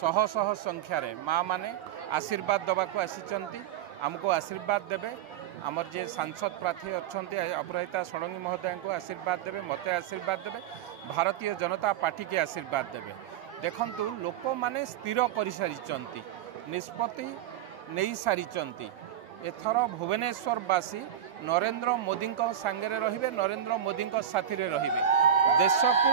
शह शह संख्यार माँ मैंने आशीर्वाद दवाक आसी आमको आशीर्वाद देवे आमर जे सांसद प्रार्थी अच्छा अपराजिता षडंगी महोदय को आशीर्वाद देवे मत आशीर्वाद देवे भारतीय जनता पार्टी के आशीर्वाद देवे। देखंतु लोक माने स्थिर कर सारी निष्पत्ति नहीं सारी एथर भुवनेश्वरवासी नरेंद्र मोदी सांगे रे नरेंद्र मोदी साथी रे देश को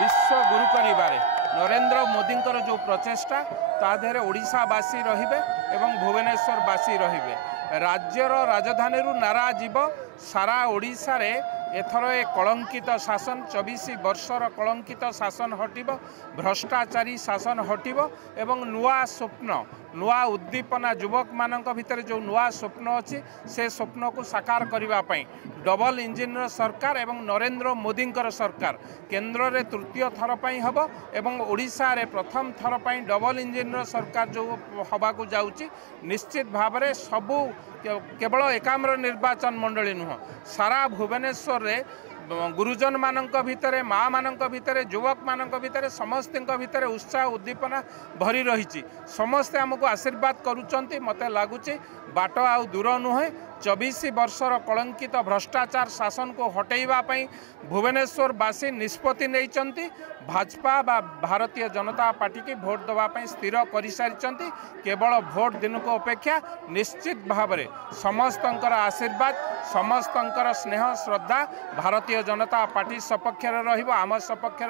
विश्व गुरु करिबारे नरेंद्र मोदी जो प्रचेष्टा तादेहरे ओडिशावासी रहिबे एवं भुवनेश्वरवासी रहिबे। राज्यर राजधानी नारा जीव सारा ओडिशा रे एथर ए कलंकित शासन 24 वर्षर कलंकित शासन हटिब भ्रष्टाचारी शासन हटिब एवं नुआ स्वप्न नुआ उद्दीपना युवक मानक भितर जो नुआ स्वप्न अच्छी से स्वप्न को साकार करने डबल इंजिन सरकार एवं नरेंद्र मोदी सरकार केंद्र रे तृतीय थर पर हम एवं ओडिशा रे प्रथम थर पर डबल इंजिन सरकार जो हवा को जाऊँगी निश्चित भाव में सबू केवल एकाम्र निर्वाचन मंडली नुह सारा भुवनेश्वर रे गुरुजन मानक भितर माँ मानक भितर युवक मानक भितर समस्त भितर उत्साह उद्दीपना भरी रही समस्ते आमको आशीर्वाद करुँच मत लगुच बाट आउ दूर नुहे 24 वर्षर कलंकित भ्रष्टाचार शासन को हटेवाई भुवनेश्वरवासी निष्पत्ति नहीं भाजपा बा भारतीय जनता पार्टी की भोट देवाई स्थिर कर सारी केवल भोट दिन को अपेक्षा निश्चित भाव में समस्त आशीर्वाद समस्त स्नेह श्रद्धा भारतीय जनता पार्टी सपक्ष आम सपक्ष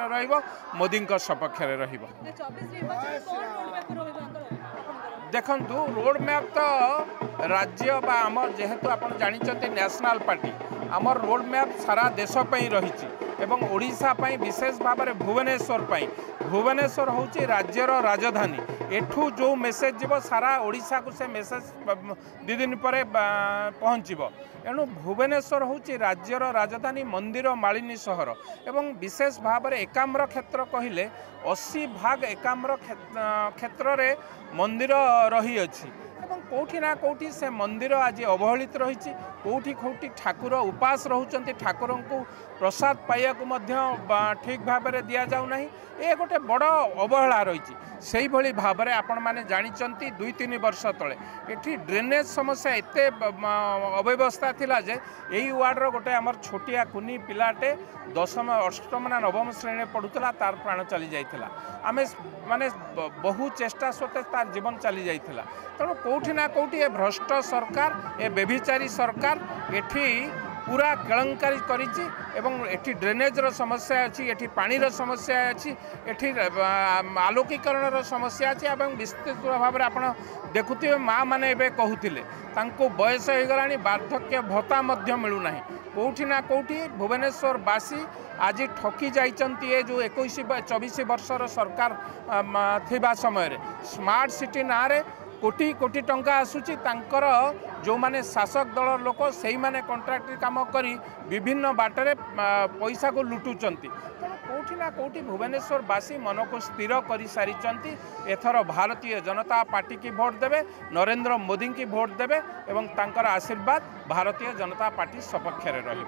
मोदी सपक्ष देखंतु रोड मैप तो राज्य बा आमर जेहेतु आपण जानिचंती नेशनल पार्टी आमर रोड मैप सारा देश पई रही एवं ओडिशा पई विशेष भाव में भुवनेश्वर होची राज्यर राजधानी एठू जो मेसेज जीव सारा ओडिशा को से मेसेज 2 दिन पर पहुँचब एणु भुवनेश्वर होची राज्यर राजधानी मंदिर मालिनी सहर एवं विशेष भाव में एकाम्र क्षेत्र कहले 80 भाग एकाम्र क्षेत्र रे मंदिर रही अछि कौटी ना कौटी से मंदिर आज अवहेलित रही कौटी कौटी ठाकुर उपास रोचंती ठाकुर को प्रसाद पाइया ठीक भाव में दि जाऊना ये गोटे बड़ अवहेला रही से भली भाव में आपण मैंने जानते 2-3 वर्ष तले ये ड्रेनेज समस्या एत अव्यवस्था थिला जे यही वार्डर गोटे आमर छोटिया कुनी पिलाटे 10म 8म ना 9म श्रेणी पढ़ुला तार प्राण चली जाइथिला आमे माने बहु चेष्टा सत्वे तार जीवन चली जाइथिला तेणु कौटी ना कौटी ए भ्रष्ट सरकार ए बेभिचारी सरकार एठी पूरा केलंकारी करिछि एवं एठी ड्रेनेजर समस्या अच्छी एठी पानीर समस्या अच्छी एठी आलोकीकरण समस्या अच्छी एवं विस्तृत भाव में आपण देखुथिबे माँ माने एबे कहूथिले तांको बयस हो गलानी वार्धक्य भत्ता मध्य मिलूना कौटी ना कौटी भुवनेश्वरवासी आज ठकी जाइचंती ए जो 21-24 वर्षर सरकार थिबा समय स्मार्ट सिटी ना रे कोटी कोटी टंका आसूची तांकर जो माने शासक दल लोक से माने कॉन्ट्रैक्ट काम करी विभिन्न बाटरे पैसा को लुटुचंती कौटी ना कौटी भुवनेश्वरवासी मन को स्थिर कर सारी एथर भारतीय जनता पार्टी की भोट देवे नरेंद्र मोदी की भोट देवे एवं तांकर आशीर्वाद भारतीय जनता पार्टी सपक्ष रही।